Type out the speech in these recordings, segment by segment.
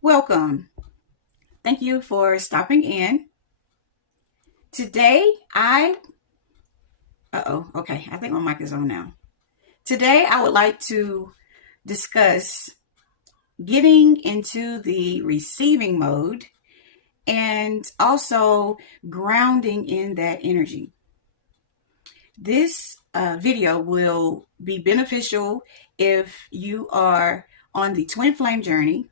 Welcome. Thank you for stopping in. Today, okay, I think my mic is on now. Today, I would like to discuss getting into the receiving mode and also grounding in that energy. This video will be beneficial if you are on the twin flame journey,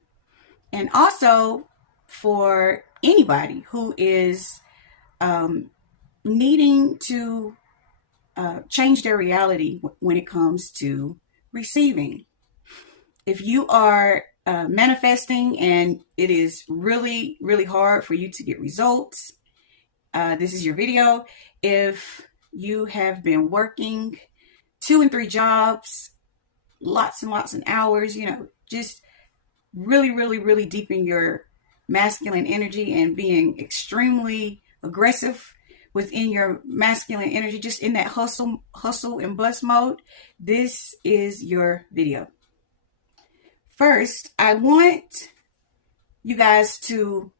and also for anybody who is needing to change their reality when it comes to receiving. If you are manifesting and it is really, really hard for you to get results, this is your video. If you have been working 2 and 3 jobs, lots and lots of hours, just really, really, really deep in your masculine energy and being extremely aggressive within your masculine energy, just in that hustle and bust mode, this is your video. First, I want you guys to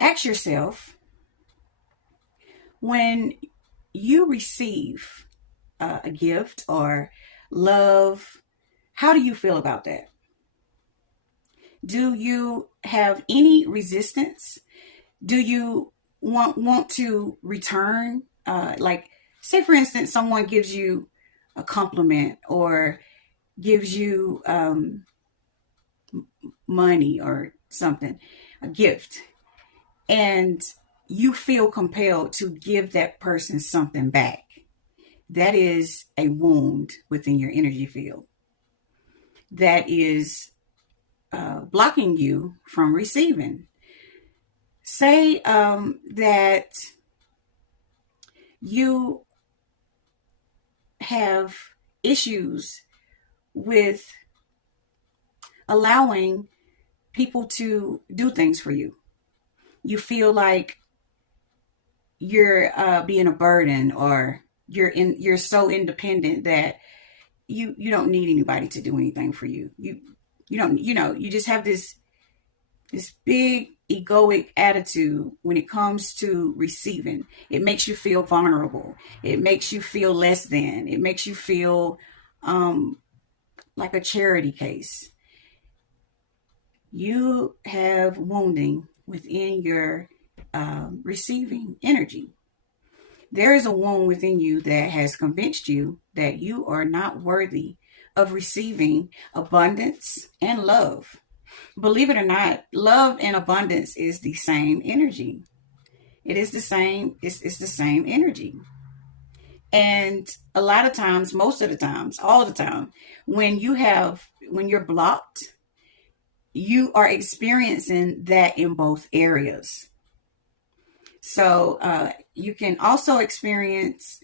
ask yourself, when you receive a gift or love, how do you feel about that? Do you have any resistance? Do you want to return? Like, say for instance, someone gives you a compliment or gives you money or something, a gift, and you feel compelled to give that person something back. That is a wound within your energy field that is blocking you from receiving. Say that you have issues with allowing people to do things for you. You feel like you're being a burden, or you're so independent that you don't need anybody to do anything for you. You don't, you just have this big egoic attitude when it comes to receiving. It makes you feel vulnerable. It makes you feel less than. It makes you feel like a charity case. You have wounding within your receiving energy. There is a wound within you that has convinced you that you are not worthy of receiving abundance and love. Believe it or not, love and abundance is the same energy. It is the same. It's the same energy. And a lot of times, most of the times, all the time, when you're blocked, you are experiencing that in both areas. So you can also experience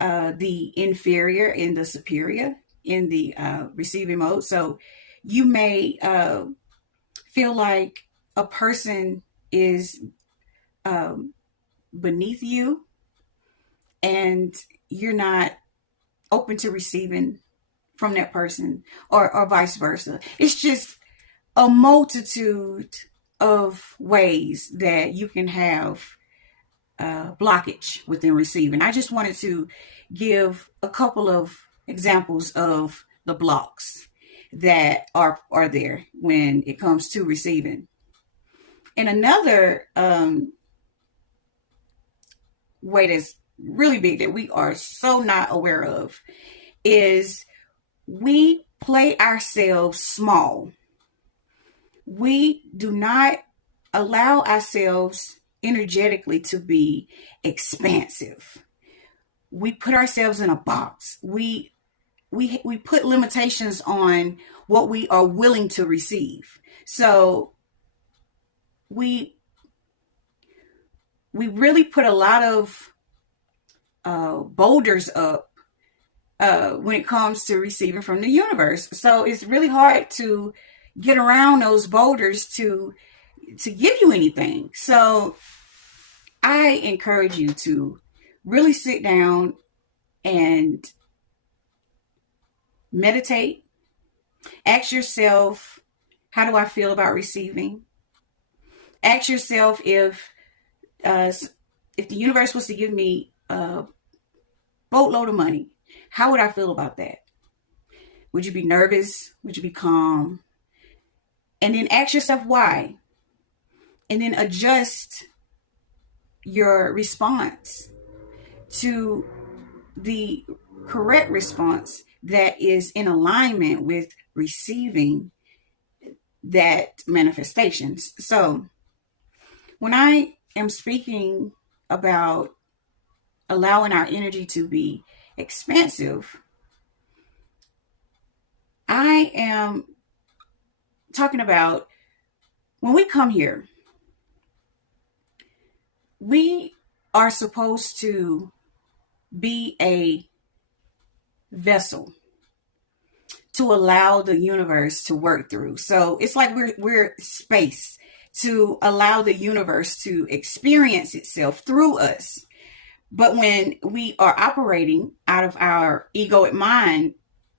the inferior and the superior in the receiving mode. So you may feel like a person is beneath you and you're not open to receiving from that person, or vice versa. It's just a multitude of ways that you can have blockage within receiving. I just wanted to give a couple of examples of the blocks that are there when it comes to receiving. And another way that's really big that we are so not aware of is we play ourselves small. We do not allow ourselves energetically to be expansive. We put ourselves in a box. We put limitations on what we are willing to receive. So we really put a lot of boulders up when it comes to receiving from the universe. So it's really hard to get around those boulders to give you anything. So I encourage you to really sit down and meditate. Ask yourself, How do I feel about receiving? Ask yourself uh, if the universe was to give me a boatload of money, how would I feel about that? Would you be nervous? Would you be calm? And then ask yourself why. And then adjust your response to the correct response that is in alignment with receiving that manifestations. So when I am speaking about allowing our energy to be expansive, I am talking about when we come here, we are supposed to be a vessel to allow the universe to work through. So it's like we're space to allow the universe to experience itself through us. But when we are operating out of our egoic mind,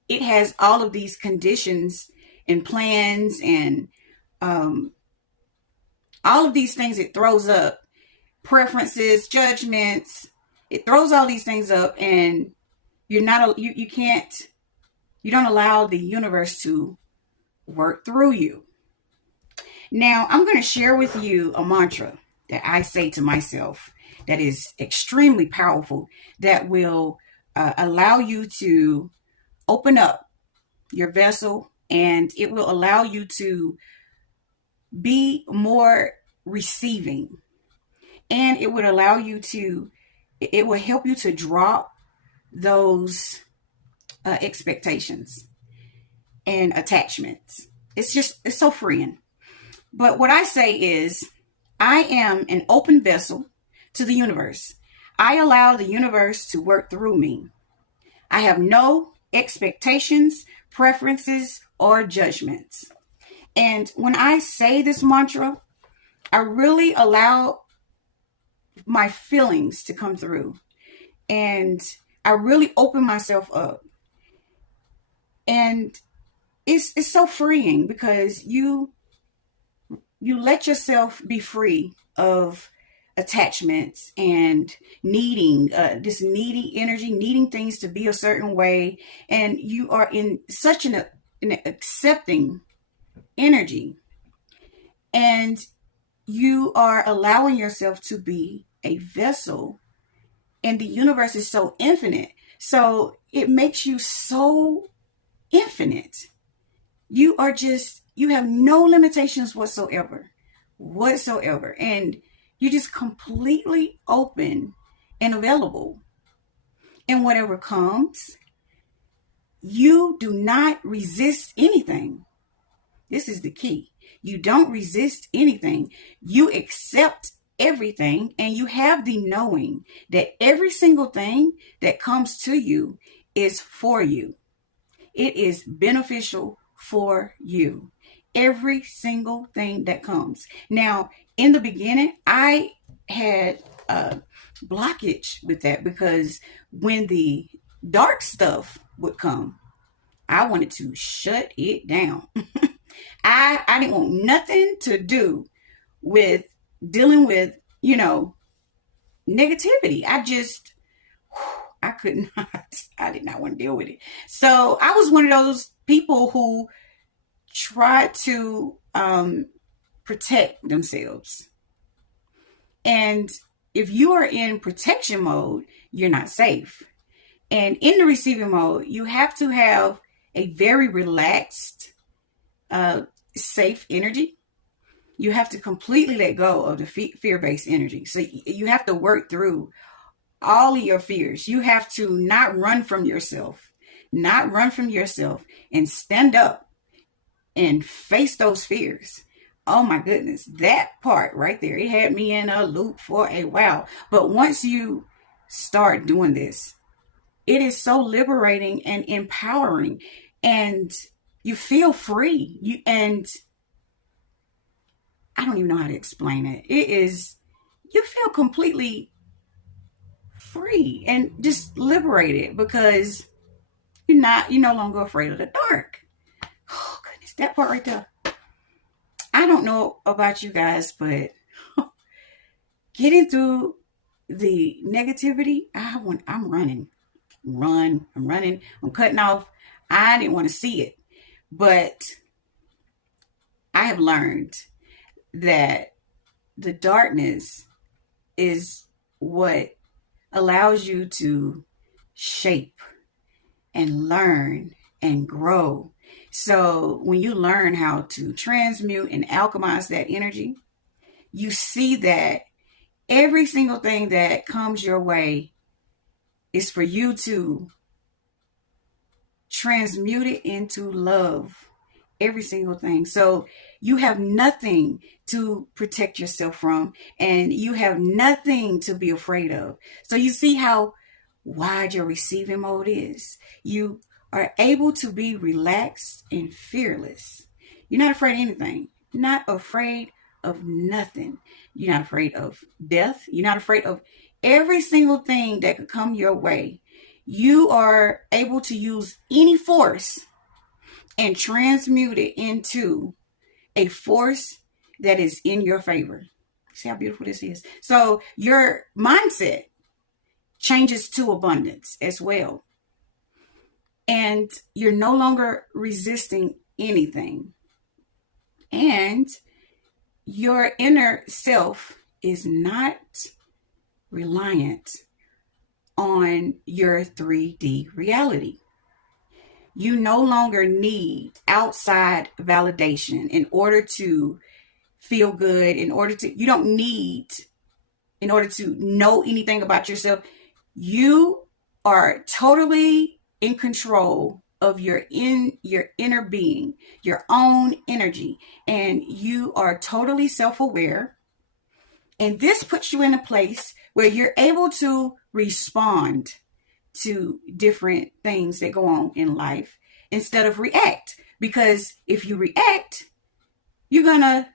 it has all of these conditions and plans and all of these things it throws up, preferences, judgments. It throws all these things up, and you don't allow the universe to work through you. Now, I'm going to share with you a mantra that I say to myself that is extremely powerful, that will allow you to open up your vessel, and it will allow you to be more receiving. And it would allow you to, it will help you to drop those expectations and attachments. It's so freeing. But what I say is, I am an open vessel to the universe. I allow the universe to work through me. I have no expectations, preferences, or judgments. And when I say this mantra, I really allow my feelings to come through. And I really open myself up. And it's so freeing, because you let yourself be free of attachments and needing this needy energy, needing things to be a certain way. And you are in such an accepting energy, and you are allowing yourself to be a vessel, and the universe is so infinite. So it makes you so infinite. You have no limitations whatsoever. And you're just completely open and available. And whatever comes, you do not resist anything. This is the key. You don't resist anything. You accept everything, and you have the knowing that every single thing that comes to you is for you. It is beneficial for you. Every single thing that comes. Now, in the beginning, I had a blockage with that, because when the dark stuff would come, I wanted to shut it down. I didn't want nothing to do with dealing with, negativity. I could not, I did not want to deal with it. So I was one of those people who tried to protect themselves. And if you are in protection mode, you're not safe. And in the receiving mode, you have to have a very relaxed, safe energy. You have to completely let go of the fear-based energy. So you have to work through all of your fears. You have to not run from yourself, and stand up and face those fears. Oh my goodness, that part right there, it had me in a loop for a while. But once you start doing this, it is so liberating and empowering, and you feel free. And I don't even know how to explain it. You feel completely free and just liberated, because you're no longer afraid of the dark. Oh goodness, that part right there. don't know about you guys, but getting through the negativity, I'm running. I'm running. I'm cutting off. I didn't want to see it. But I have learned that the darkness is what allows you to shape and learn and grow. So when you learn how to transmute and alchemize that energy, you see that every single thing that comes your way is for you to transmute it into love. Every single thing. So you have nothing to protect yourself from, and you have nothing to be afraid of. So you see how wide your receiving mode is. You are able to be relaxed and fearless. You're not afraid of anything. Not afraid of nothing. You're not afraid of death. You're not afraid of every single thing that could come your way. You are able to use any force and transmute it into a force that is in your favor. See how beautiful this is? So your mindset changes to abundance as well. And you're no longer resisting anything. And your inner self is not reliant on your 3D reality. You no longer need outside validation in order to feel good, you don't need, in order to know anything about yourself. You are totally in control of your inner being, your own energy, and you are totally self-aware. And this puts you in a place where you're able to respond to different things that go on in life instead of react. Because if you react, you're going to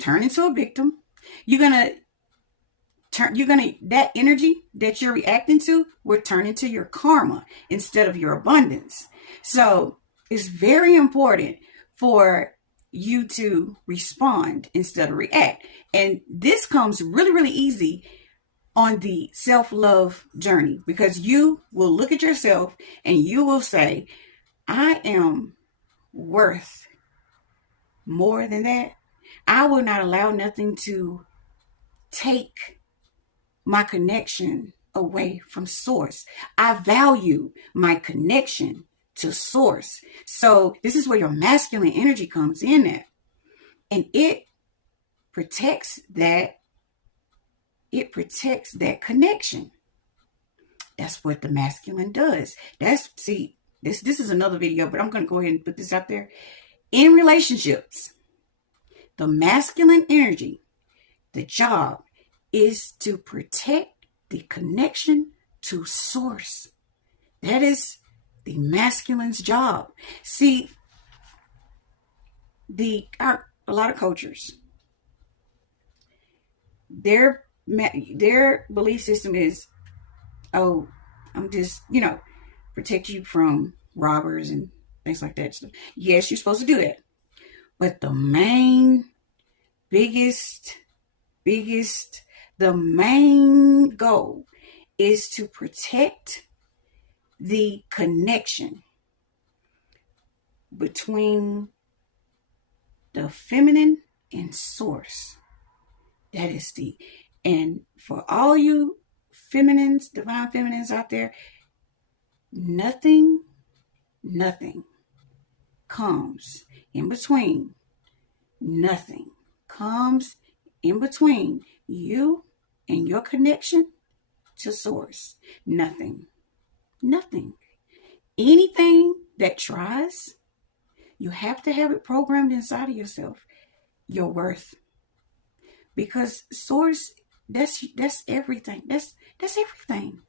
turn into a victim. That energy that you're reacting to will turn into your karma instead of your abundance. So it's very important for you to respond instead of react. And this comes really, really easy on the self-love journey, because you will look at yourself and you will say, I am worth more than that. I will not allow nothing to take my connection away from source. I value my connection to source. So this is where your masculine energy comes in at. And it protects that connection. That's what the masculine does. This is another video, but I'm going to go ahead and put this out there. In relationships, the masculine energy, the job is to protect the connection to source. That is the masculine's job. See, a lot of cultures, their belief system is, oh, I'm just, protect you from robbers and things like that. So, yes, you're supposed to do that. But the main goal is to protect the connection between the feminine and source. That is and for all you feminines, divine feminines out there, nothing comes in between. Nothing comes in between you and your connection to source. Nothing. Anything that tries, you have to have it programmed inside of yourself, your worth. Because source, that's everything. That's everything.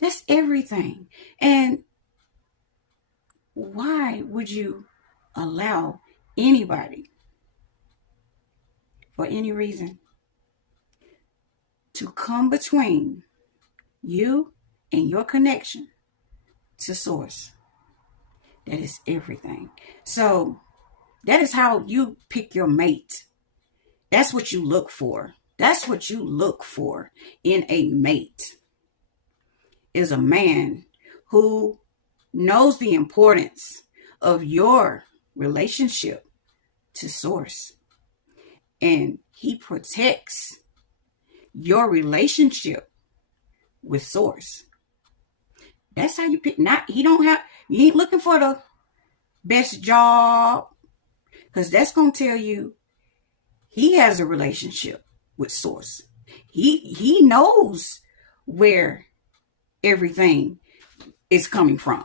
That's everything. And why would you allow anybody, for any reason, to come between you and your connection to source? That is everything. So That is how you pick your mate. That's what you look for. That's what you look for in a mate, is a man who knows the importance of your relationship to source. And he protects your relationship with source. That's how you pick. You ain't looking for the best job, because that's going to tell you he has a relationship with source. He knows where everything is coming from.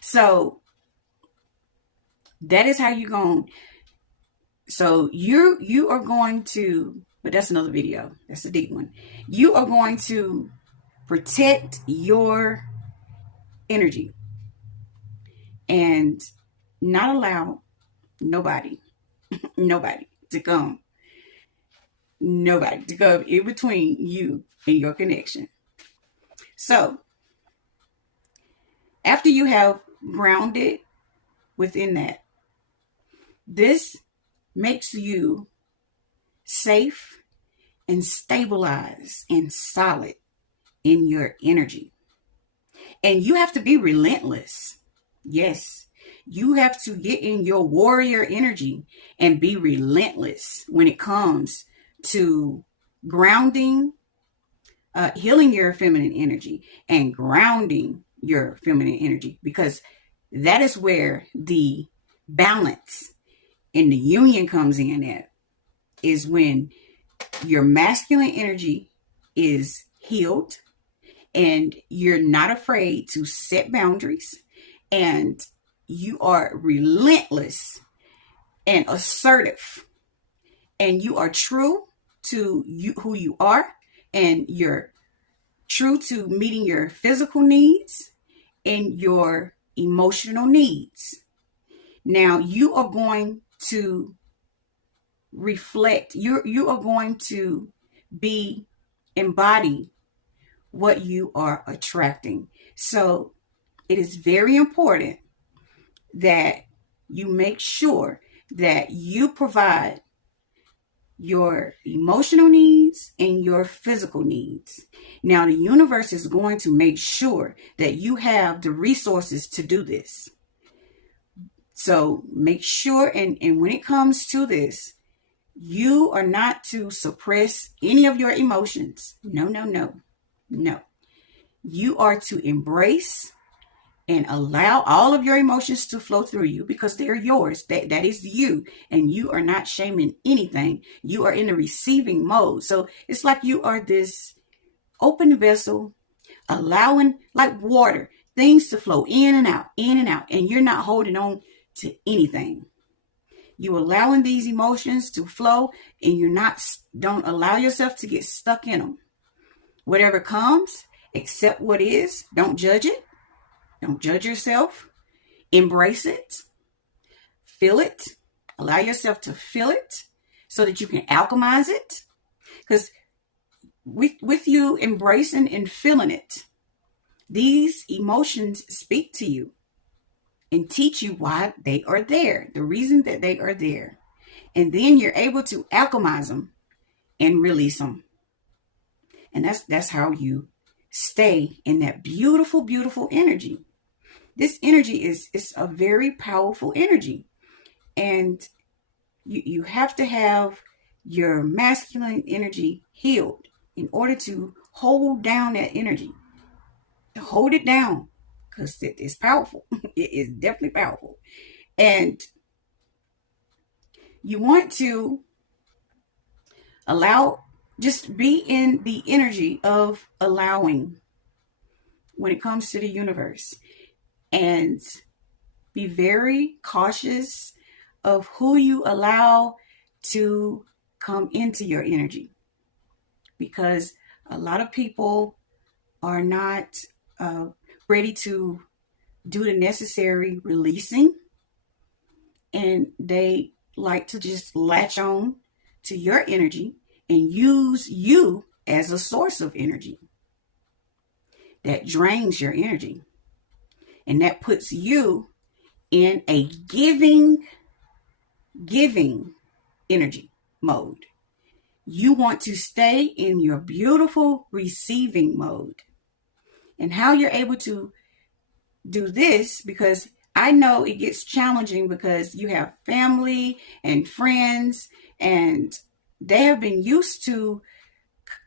So that is how you're going. So you are going to, but that's another video. That's a deep one. You are going to protect your energy and not allow nobody to come in between you and your connection. So after you have grounded within that, this makes you safe and stabilized and solid in your energy. And you have to be relentless. Yes, you have to get in your warrior energy and be relentless when it comes to grounding, healing your feminine energy and grounding your feminine energy, because that is where the balance and the union comes in at, is when your masculine energy is healed and you're not afraid to set boundaries, and you are relentless and assertive, and you are true to who you are, and you're true to meeting your physical needs and your emotional needs. Now you are going to reflect, you are going to embody what you are attracting. So it is very important that you make sure that you provide your emotional needs and your physical needs. Now, the universe is going to make sure that you have the resources to do this. So make sure, and when it comes to this, you are not to suppress any of your emotions. No. You are to embrace and allow all of your emotions to flow through you, because they're yours. That is you. And you are not shaming anything. You are in the receiving mode. So it's like you are this open vessel, allowing, like water, things to flow in and out, and you're not holding on to anything. You allowing these emotions to flow, and don't allow yourself to get stuck in them. Whatever comes, accept what is. Don't judge it. Don't judge yourself. Embrace it. Feel it. Allow yourself to feel it so that you can alchemize it. Because with you embracing and feeling it, these emotions speak to you and teach you why they are there, the reason that they are there. And then you're able to alchemize them and release them. And that's how you stay in that beautiful, beautiful energy. This energy is a very powerful energy. And you have to have your masculine energy healed in order to hold down that energy. To hold it down, because it is powerful. It is definitely powerful. And you want to just be in the energy of allowing when it comes to the universe. And be very cautious of who you allow to come into your energy, because a lot of people are not ready to do the necessary releasing, and they like to just latch on to your energy and use you as a source of energy. That drains your energy. And that puts you in a giving giving energy mode. You want to stay in your beautiful receiving mode. And how you're able to do this, because I know it gets challenging because you have family and friends, and they have been used to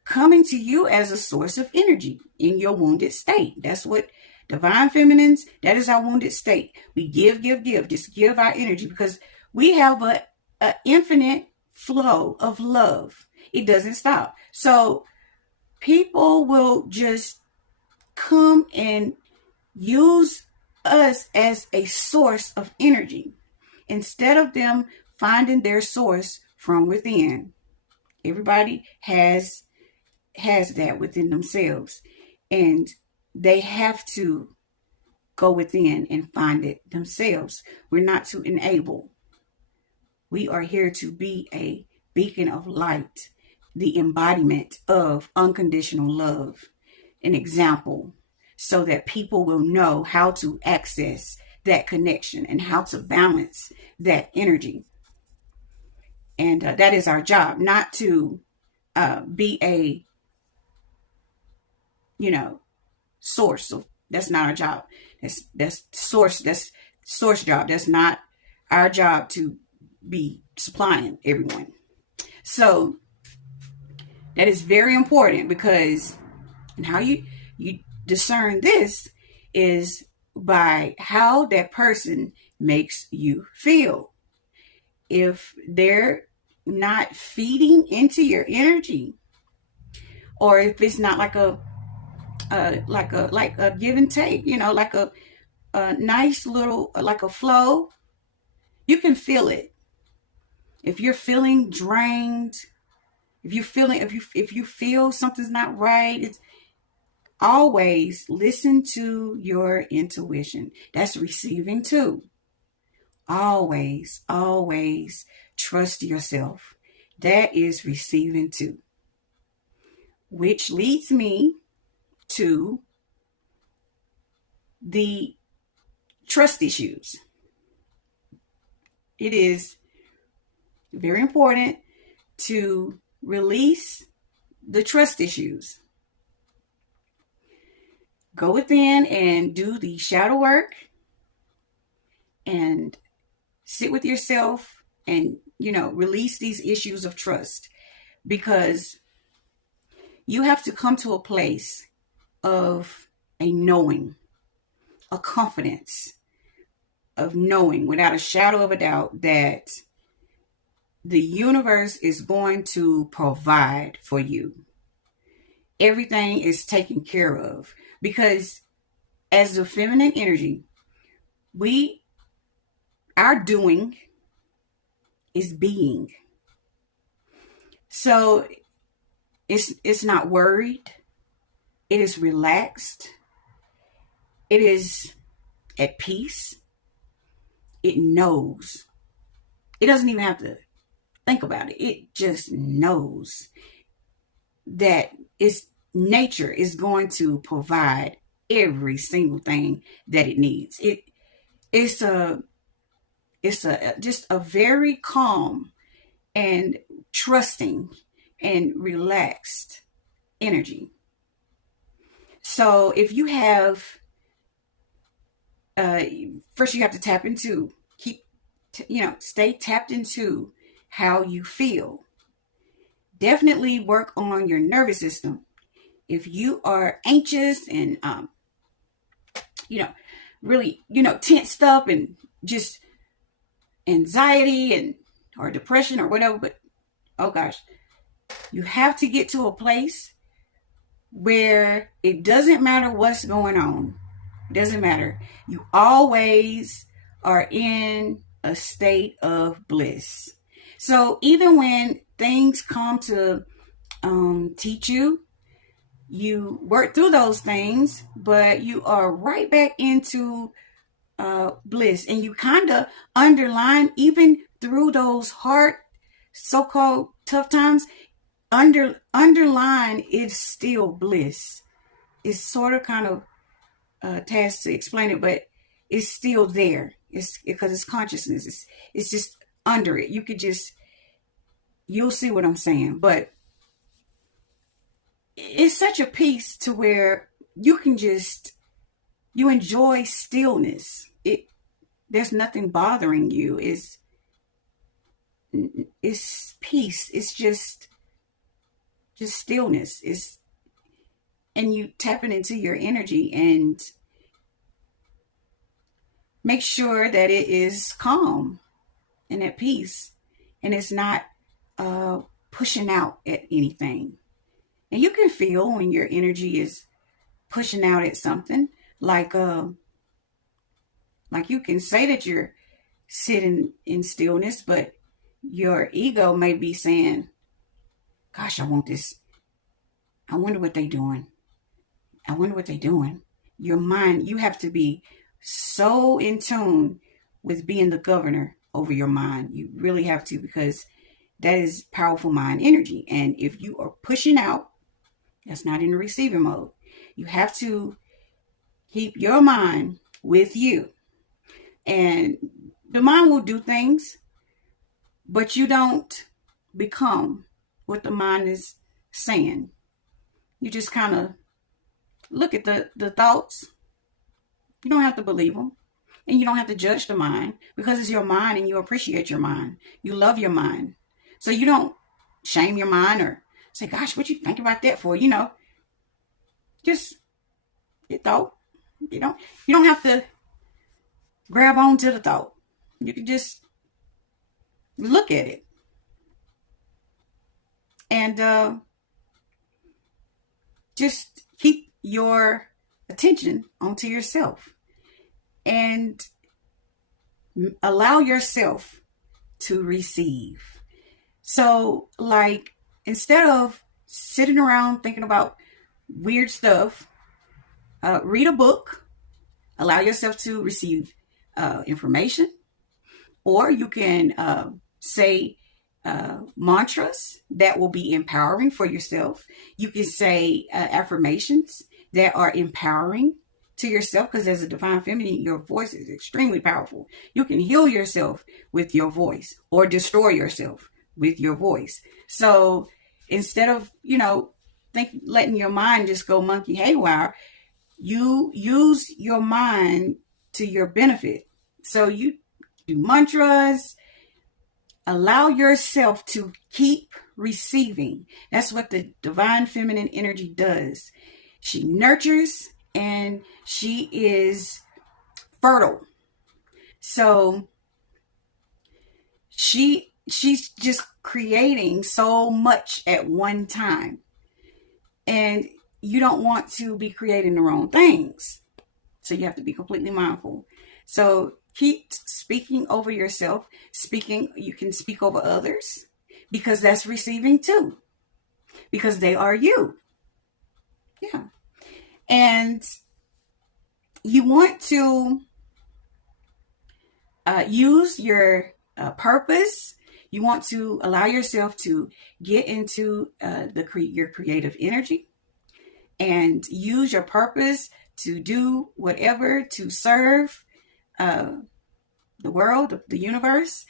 coming to you as a source of energy in your wounded state. That's what divine feminines, that is our wounded state. We give, just give our energy, because we have a infinite flow of love. It doesn't stop. So people will just come and use us as a source of energy instead of them finding their source from within. Everybody has that within themselves, and they have to go within and find it themselves. We're not to enable. We are here to be a beacon of light, the embodiment of unconditional love, an example, so that people will know how to access that connection and how to balance that energy. And that is our job, not to be a, source. So that's not our job. That's source job. That's not our job to be supplying everyone. So that is very important, because, and how you discern this is by how that person makes you feel. If they're not feeding into your energy, or if it's not like a give and take, like a nice little, like a flow, you can feel it. If you're feeling drained, if you feel something's not right, it's always listen to your intuition. That's receiving too. Always trust yourself. That is receiving too. Which leads me to the trust issues. It is very important to release the trust issues. Go within and do the shadow work and sit with yourself and, release these issues of trust, because you have to come to a place of a knowing, a confidence of knowing without a shadow of a doubt that the universe is going to provide for you. Everything is taken care of, because as the feminine energy, our doing is being. So it's not worried. It is relaxed. It is at peace. It knows. It doesn't even have to think about it. It just knows that its nature is going to provide every single thing that it needs. It's just a very calm and trusting and relaxed energy. So if you have, first you have to tap into, stay tapped into how you feel. Definitely work on your nervous system. If you are anxious and, really, tensed up and just anxiety and or depression or whatever, but oh gosh, you have to get to a place where it doesn't matter what's going on. It doesn't matter. You always are in a state of bliss. So even when things come to teach you, you work through those things, but you are right back into bliss, and you kind of underline, even through those hard, so-called tough times, underline it's still bliss. It's sort of kind of tasked to explain it, but it's still there. It's because it's consciousness. It's just under it. You could just, you'll see what I'm saying. But it's such a peace to where you can just, you enjoy stillness. There's nothing bothering you. It's peace. It's just stillness. And you tapping into your energy and make sure that it is calm and at peace, and it's not pushing out at anything. And you can feel when your energy is pushing out at something, like you can say that you're sitting in stillness, but your ego may be saying, gosh, I want this. I wonder what they're doing. I wonder what they're doing. Your mind, you have to be so in tune with being the governor over your mind. You really have to, because that is powerful mind energy. And if you are pushing out, that's not in the receiving mode. You have to keep your mind with you. And the mind will do things, but you don't become what the mind is saying. You just kind of look at the thoughts. You don't have to believe them. And you don't have to judge the mind, because it's your mind and you appreciate your mind. You love your mind. So you don't shame your mind or say, gosh, what you think about that for? Just your thought. You don't have to grab on to the thought. You can just look at it. And just keep your attention onto yourself and allow yourself to receive. So, like, instead of sitting around thinking about weird stuff, read a book, allow yourself to receive information, or you can say mantras that will be empowering for yourself. You can say affirmations that are empowering to yourself, because as a divine feminine, your voice is extremely powerful. You can heal yourself with your voice or destroy yourself with your voice. So instead of, letting your mind just go monkey haywire, you use your mind to your benefit. So you do mantras, allow yourself to keep receiving. That's what the divine feminine energy does. She nurtures and she is fertile. So she's just creating so much at one time. And you don't want to be creating the wrong things. So you have to be completely mindful. So keep speaking over yourself. You can speak over others, because that's receiving too, because they are you. Yeah. And you want to use your purpose. You want to allow yourself to get into your creative energy and use your purpose to do whatever, to serve the world, the universe,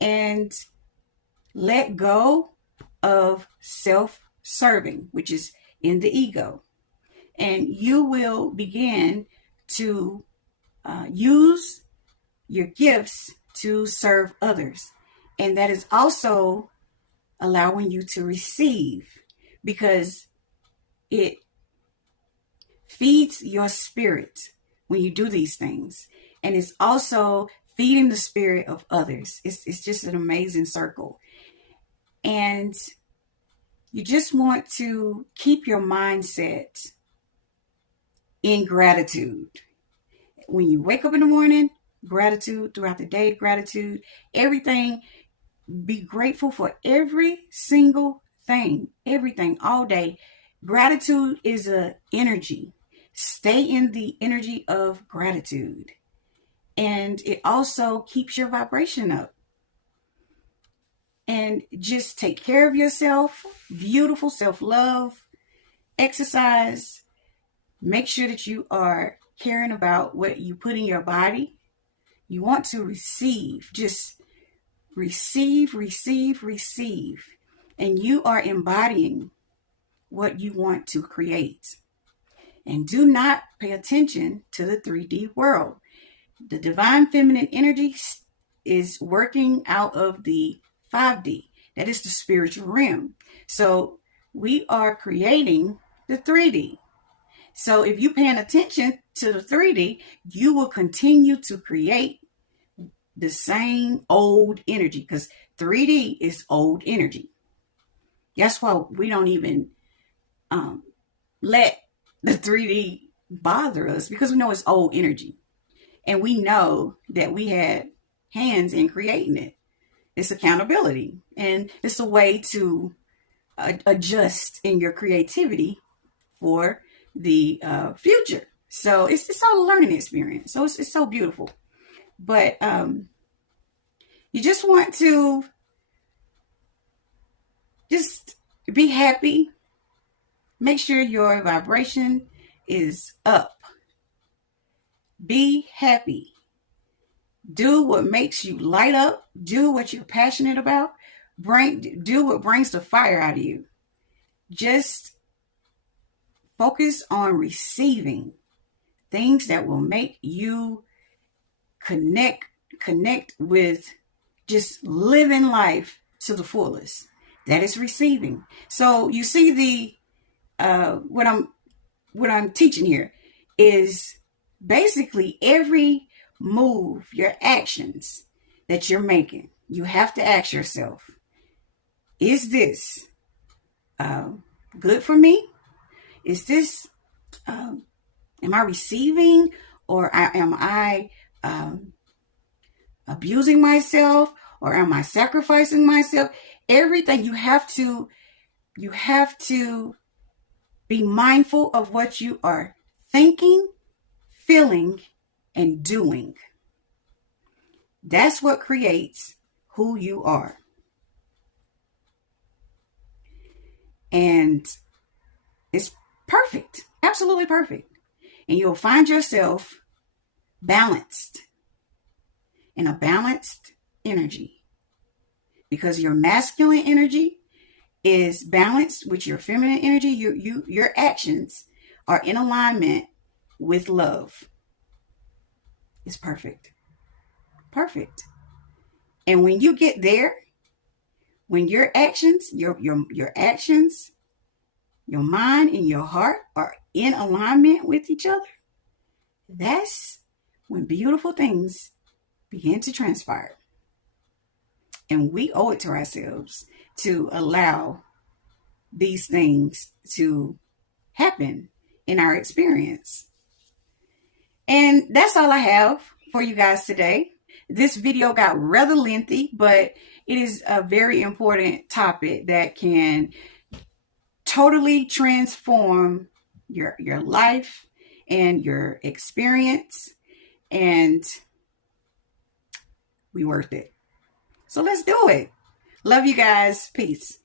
and let go of self-serving, which is in the ego. And you will begin to use your gifts to serve others. And that is also allowing you to receive, because it feeds your spirit when you do these things. And it's also feeding the spirit of others. It's just an amazing circle. And you just want to keep your mindset in gratitude. When you wake up in the morning, gratitude. Throughout the day, gratitude. Everything. Be grateful for every single thing. Everything, all day. Gratitude is an energy. Stay in the energy of gratitude. And it also keeps your vibration up. And just take care of yourself. Beautiful self-love. Exercise. Make sure that you are caring about what you put in your body. You want to receive. Just receive, receive, receive. And you are embodying what you want to create. And do not pay attention to the 3D world. The divine feminine energy is working out of the 5D. That is the spiritual realm. So we are creating the 3D. So if you're paying attention to the 3D, you will continue to create the same old energy, because 3D is old energy. That's why we don't even let the 3D bother us, because we know it's old energy. And we know that we had hands in creating it. It's accountability. And it's a way to adjust in your creativity for the future. So it's all a learning experience. So it's so beautiful. But you just want to just be happy. Make sure your vibration is up. Be happy. Do what makes you light up. Do what you're passionate about. Do what brings the fire out of you. Just focus on receiving things that will make you connect with just living life to the fullest. That is receiving. So you see what I'm teaching here is basically every move, your actions that you're making, you have to ask yourself, is this good for me? Is this, am I receiving, or am I abusing myself, or am I sacrificing myself? Everything you have to be mindful of what you are thinking, feeling, and doing. That's what creates who you are. And it's perfect, absolutely perfect. And you'll find yourself balanced, in a balanced energy, because your masculine energy is balanced with your feminine energy. Your actions are in alignment with love. It's perfect. Perfect. And when you get there, when your actions, your actions, your mind and your heart are in alignment with each other, that's when beautiful things begin to transpire. And we owe it to ourselves to allow these things to happen in our experience. And that's all I have for you guys today. This video got rather lengthy, but it is a very important topic that can totally transform your life and your experience, and we worth it. So let's do it. Love you guys. Peace.